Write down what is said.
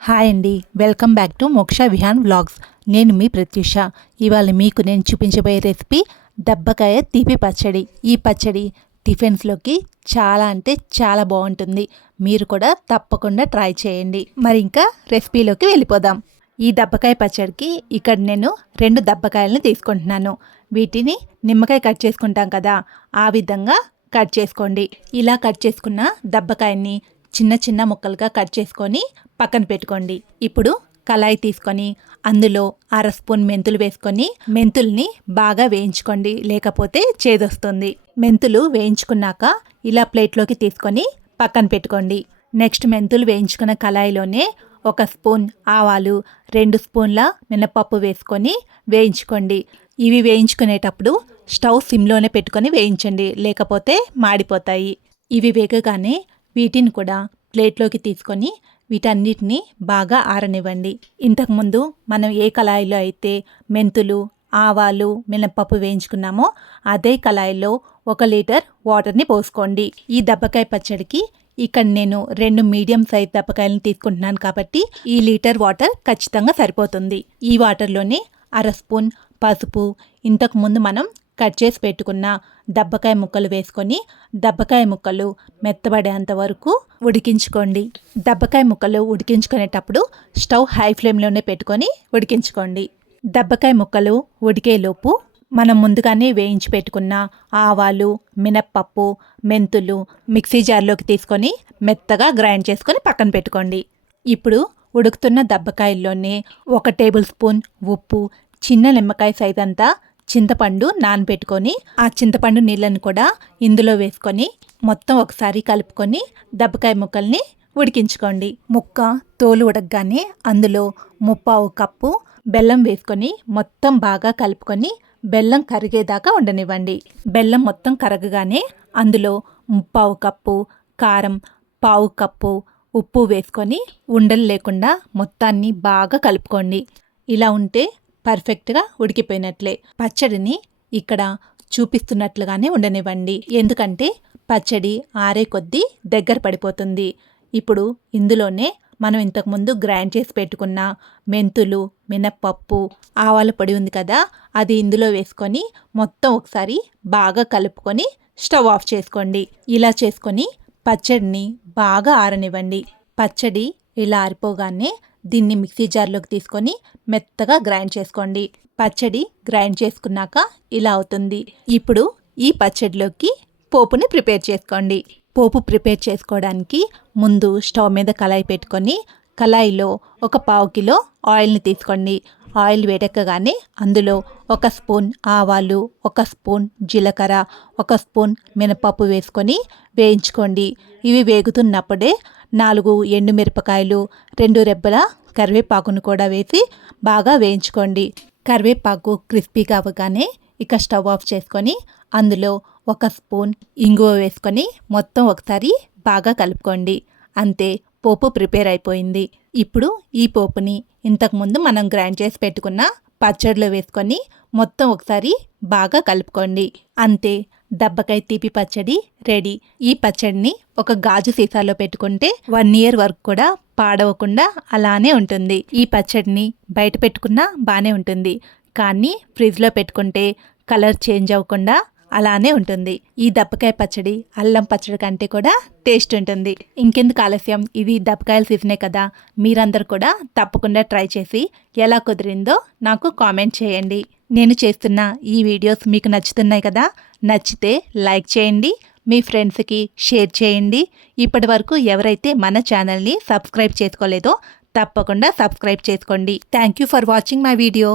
Hi అండి. Welcome back to మోక్ష Vihaan vlogs. నేను మీ ప్రత్యూష. ఇవాళ మీకు నేను చూపించబోయే రెసిపీ దెబ్బకాయ తీపి పచ్చడి. ఈ పచ్చడి టిఫిన్స్లోకి చాలా అంటే చాలా బాగుంటుంది. మీరు కూడా తప్పకుండా ట్రై చేయండి. మరి ఇంకా రెసిపీలోకి వెళ్ళిపోదాం. ఈ దబ్బకాయ పచ్చడికి ఇక్కడ నేను రెండు దబ్బకాయలను తీసుకుంటున్నాను. వీటిని నిమ్మకాయ కట్ చేసుకుంటాం కదా ఆ విధంగా కట్ చేసుకోండి. ఇలా కట్ చేసుకున్న దబ్బకాయని చిన్న చిన్న ముక్కలుగా కట్ చేసుకొని పక్కన పెట్టుకోండి. ఇప్పుడు కళాయి తీసుకొని అందులో అర స్పూన్ మెంతులు వేసుకొని మెంతుల్ని బాగా వేయించుకోండి. లేకపోతే చేదొస్తుంది. మెంతులు వేయించుకున్నాక ఇలా ప్లేట్లోకి తీసుకొని పక్కన పెట్టుకోండి. నెక్స్ట్ మెంతులు వేయించుకున్న కళాయిలోనే ఒక స్పూన్ ఆవాలు రెండు స్పూన్ల మినపప్పు వేసుకొని వేయించుకోండి. ఇవి వేయించుకునేటప్పుడు స్టవ్ సిమ్లోనే పెట్టుకొని వేయించండి. లేకపోతే మాడిపోతాయి. ఇవి వేగగానే వీటిని కూడా ప్లేట్లోకి తీసుకొని వీటన్నిటిని బాగా ఆరనివ్వండి. ఇంతకుముందు మనం ఏ కళాయిలో అయితే మెంతులు ఆవాలు మినప్పప్పు వేయించుకున్నామో అదే కళాయిలో ఒక లీటర్ వాటర్ని పోసుకోండి. ఈ దెబ్బకాయ పచ్చడికి ఇక్కడ నేను రెండు మీడియం సైజ్ దెబ్బకాయలను తీసుకుంటున్నాను కాబట్టి ఈ లీటర్ వాటర్ ఖచ్చితంగా సరిపోతుంది. ఈ వాటర్లోనే అర స్పూన్ పసుపు. ఇంతకుముందు మనం కట్ చేసి పెట్టుకున్న దబ్బకాయ ముక్కలు వేసుకొని దబ్బకాయ ముక్కలు మెత్తబడేంత వరకు ఉడికించుకోండి. దబ్బకాయ ముక్కలు ఉడికించుకునేటప్పుడు స్టవ్ హై ఫ్లేమ్లోనే పెట్టుకొని ఉడికించుకోండి. దబ్బకాయ ముక్కలు ఉడికేలోపు మనం ముందుగానే వేయించి పెట్టుకున్న ఆవాలు మినప్పప్పు మెంతులు మిక్సీ జార్లోకి తీసుకొని మెత్తగా గ్రైండ్ చేసుకొని పక్కన పెట్టుకోండి. ఇప్పుడు ఉడుకుతున్న దబ్బకాయల్లోనే ఒక టేబుల్ స్పూన్ ఉప్పు చిన్న నిమ్మకాయ సైజ్ అంతా చింతపండు నానబెట్టుకొని ఆ చింతపండు నీళ్ళని కూడా ఇందులో వేసుకొని మొత్తం ఒకసారి కలుపుకొని దబ్బకాయ ముక్కల్ని ఉడికించుకోండి. ముక్క తోలు ఉడకగానే అందులో ముప్పావు కప్పు బెల్లం వేసుకొని మొత్తం బాగా కలుపుకొని బెల్లం కరిగేదాకా ఉండనివ్వండి. బెల్లం మొత్తం కరగగానే అందులో ముప్పావు కప్పు కారం పావు కప్పు ఉప్పు వేసుకొని ఉండలు లేకుండా మొత్తాన్ని బాగా కలుపుకోండి. ఇలా ఉంటే పర్ఫెక్ట్గా ఉడికిపోయినట్లే. పచ్చడిని ఇక్కడ చూపిస్తున్నట్లుగానే ఉండనివ్వండి. ఎందుకంటే పచ్చడి ఆరే కొద్దీ దగ్గర పడిపోతుంది. ఇప్పుడు ఇందులోనే మనం ఇంతకుముందు గ్రైండ్ చేసి పెట్టుకున్న మెంతులు మినప్పప్పు ఆవాల పొడి ఉంది కదా అది ఇందులో వేసుకొని మొత్తం ఒకసారి బాగా కలుపుకొని స్టవ్ ఆఫ్ చేసుకోండి. ఇలా చేసుకొని పచ్చడిని బాగా ఆరనివ్వండి. పచ్చడి ఇలా ఆరిపోగానే దీన్ని మిక్సీ జార్లోకి తీసుకొని మెత్తగా గ్రైండ్ చేసుకోండి. పచ్చడి గ్రైండ్ చేసుకున్నాక ఇలా అవుతుంది. ఇప్పుడు ఈ పచ్చడిలోకి పోపుని ప్రిపేర్ చేసుకోండి. పోపు ప్రిపేర్ చేసుకోవడానికి ముందు స్టవ్ మీద కళాయి పెట్టుకొని కళాయిలో ఒక పావు కిలో ఆయిల్ని తీసుకోండి. ఆయిల్ వేడెక్కగానే అందులో ఒక స్పూన్ ఆవాలు ఒక స్పూన్ జీలకర్ర ఒక స్పూన్ మినపప్పు వేసుకొని వేయించుకోండి. ఇవి వేగుతున్నప్పుడే నాలుగు ఎండుమిరపకాయలు రెండు రెబ్బల కరివేపాకును కూడా వేసి బాగా వేయించుకోండి. కరివేపాకు క్రిస్పీగా అవ్వగానే ఇక స్టవ్ ఆఫ్ చేసుకొని అందులో ఒక స్పూన్ ఇంగువ వేసుకొని మొత్తం ఒకసారి బాగా కలుపుకోండి. అంతే పోపు ప్రిపేర్ అయిపోయింది. ఇప్పుడు ఈ పోపుని ఇంతకుముందు మనం గ్రైండ్ చేసి పెట్టుకున్న పచ్చడిలో వేసుకొని మొత్తం ఒకసారి బాగా కలుపుకోండి. అంతే దబ్బకాయ తీపి పచ్చడి రెడీ. ఈ పచ్చడిని ఒక గాజు సీసాలో పెట్టుకుంటే వన్ ఇయర్ వరకు కూడా పాడవకుండా అలానే ఉంటుంది. ఈ పచ్చడిని బయట పెట్టుకున్నా బాగానే ఉంటుంది. కానీ ఫ్రిడ్జ్లో పెట్టుకుంటే కలర్ చేంజ్ అవ్వకుండా అలానే ఉంటుంది. ఈ దప్పకాయ పచ్చడి అల్లం పచ్చడి కంటే కూడా టేస్ట్ ఉంటుంది. ఇంకెందుకు ఆలస్యం? ఇది దప్పకాయల సీజనే కదా. మీరందరూ కూడా తప్పకుండా ట్రై చేసి ఎలా కుదిరిందో నాకు కామెంట్ చేయండి. నేను చేస్తున్న ఈ వీడియోస్ మీకు నచ్చుతున్నాయి కదా? నచ్చితే లైక్ చేయండి మీ ఫ్రెండ్స్కి షేర్ చేయండి. ఇప్పటి వరకు ఎవరైతే మన ఛానల్ని సబ్స్క్రైబ్ చేసుకోలేదో తప్పకుండా సబ్స్క్రైబ్ చేసుకోండి. Thank you for watching my video.